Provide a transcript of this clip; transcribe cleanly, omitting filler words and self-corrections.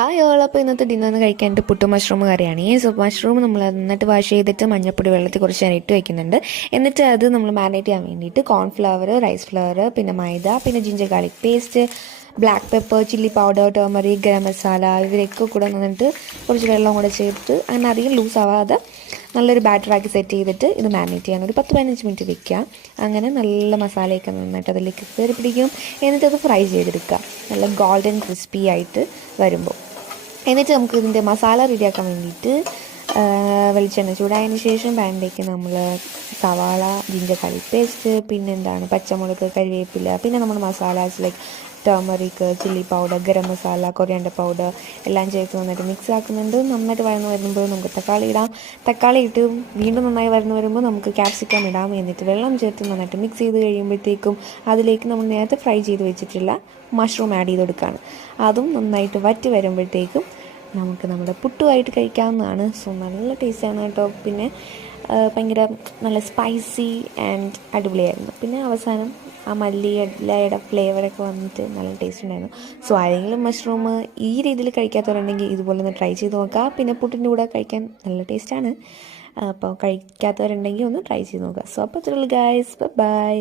Hi all. അപ്പോൾ ഇന്നത്തെ ഡിന്നറിന് കഴിക്കാനായിട്ട് പുട്ടും മഷ്റൂം കറിയാണ്. സോ മഷ്റൂം നമ്മൾ നന്നായിട്ട് വാഷ് ചെയ്തിട്ട് മഞ്ഞൾപ്പൊടി വെള്ളത്തിൽ കുറച്ച് നേരം ഇട്ട് വെക്കുന്നുണ്ട്. എന്നിട്ട് അത് നമ്മൾ മാരിനേറ്റ് ചെയ്യാൻ വേണ്ടിയിട്ട് കോൺഫ്ലവർ, റൈസ് ഫ്ലവർ, പിന്നെ മൈദ, പിന്നെ ginger garlic paste, black pepper, chilli powder, turmeric, garam masala ഇവരൊക്കെ കൂടെ നന്നിട്ട് കുറച്ച് വെള്ളം കൂടെ ചേർത്ത് അങ്ങനെ അധികം ലൂസ് ആവാതെ നല്ലൊരു ബാറ്ററാക്കി സെറ്റ് ചെയ്തിട്ട് ഇത് മാരിനേറ്റ് ചെയ്യാൻ ഒരു 10-15 മിനിറ്റ് വെക്കുക. അങ്ങനെ നല്ല മസാലയൊക്കെ നന്നായിട്ട് അതിലേക്ക് കയറി പിടിക്കും. എന്നിട്ട് അത് ഫ്രൈ ചെയ്തെടുക്കുക നല്ല ഗോൾഡൻ ക്രിസ്പി ആയിട്ട് വരുമ്പോൾ. എന്നിട്ട് നമുക്ക് ഇതിൻ്റെ മസാല റെഡിയാക്കാൻ വേണ്ടിയിട്ട് വെളിച്ചെണ്ണ ചൂടായതിന് ശേഷം പാനിലേക്ക് നമ്മൾ സവാള, ജിഞ്ചർ ഗാർലിക് പേസ്റ്റ്, പിന്നെ എന്താണ് പച്ചമുളക്, കരിവേപ്പില, പിന്നെ നമ്മുടെ masalas like turmeric, chilli powder, garam masala, coriander powder എല്ലാം ചേർത്ത് നന്നായിട്ട് മിക്സ് ആക്കുന്നുണ്ട്. നന്നായിട്ട് വഴന്ന് വരുമ്പോൾ നമുക്ക് തക്കാളി ഇടാം. തക്കാളി ഇട്ട് വീണ്ടും നന്നായി വഴന്ന് വരുമ്പോൾ നമുക്ക് ക്യാപ്സിക്കം ഇടാം. എന്നിട്ട് വെള്ളം ചേർത്ത് നന്നായിട്ട് മിക്സ് ചെയ്ത് കഴിയുമ്പോഴത്തേക്കും അതിലേക്ക് നമ്മൾ നേരത്തെ ഫ്രൈ ചെയ്ത് വെച്ചിട്ടുള്ള മഷ്റൂം ആഡ് ചെയ്ത് കൊടുക്കുകയാണ്. അതും നന്നായിട്ട് വറ്റി വരുമ്പോഴത്തേക്കും നമുക്ക് നമ്മുടെ പുട്ടുമായിട്ട് കഴിക്കാവുന്നതാണ്. സോ നല്ല ടേസ്റ്റാണ് കേട്ടോ. പിന്നെ ഭയങ്കര നല്ല സ്പൈസി ആൻഡ് അടിപൊളിയായിരുന്നു. പിന്നെ അവസാനം ആ മല്ലിയിലയുടെ ഫ്ലേവറൊക്കെ വന്നിട്ട് നല്ല ടേസ്റ്റ് ഉണ്ടായിരുന്നു. സോ ആരെങ്കിലും മഷ്റൂം ഈ രീതിയിൽ കഴിക്കാത്തവരുണ്ടെങ്കിൽ ഇതുപോലെ ഒന്ന് ട്രൈ ചെയ്ത് നോക്കുക. പിന്നെ പുട്ടിൻ്റെ കൂടെ കഴിക്കാൻ നല്ല ടേസ്റ്റാണ്. അപ്പോൾ കഴിക്കാത്തവരുണ്ടെങ്കിൽ ഒന്ന് ട്രൈ ചെയ്ത് നോക്കുക. സോ അപ്പോൾ ഇത്രയുള്ളൂ ഗൈസ്. ബൈ.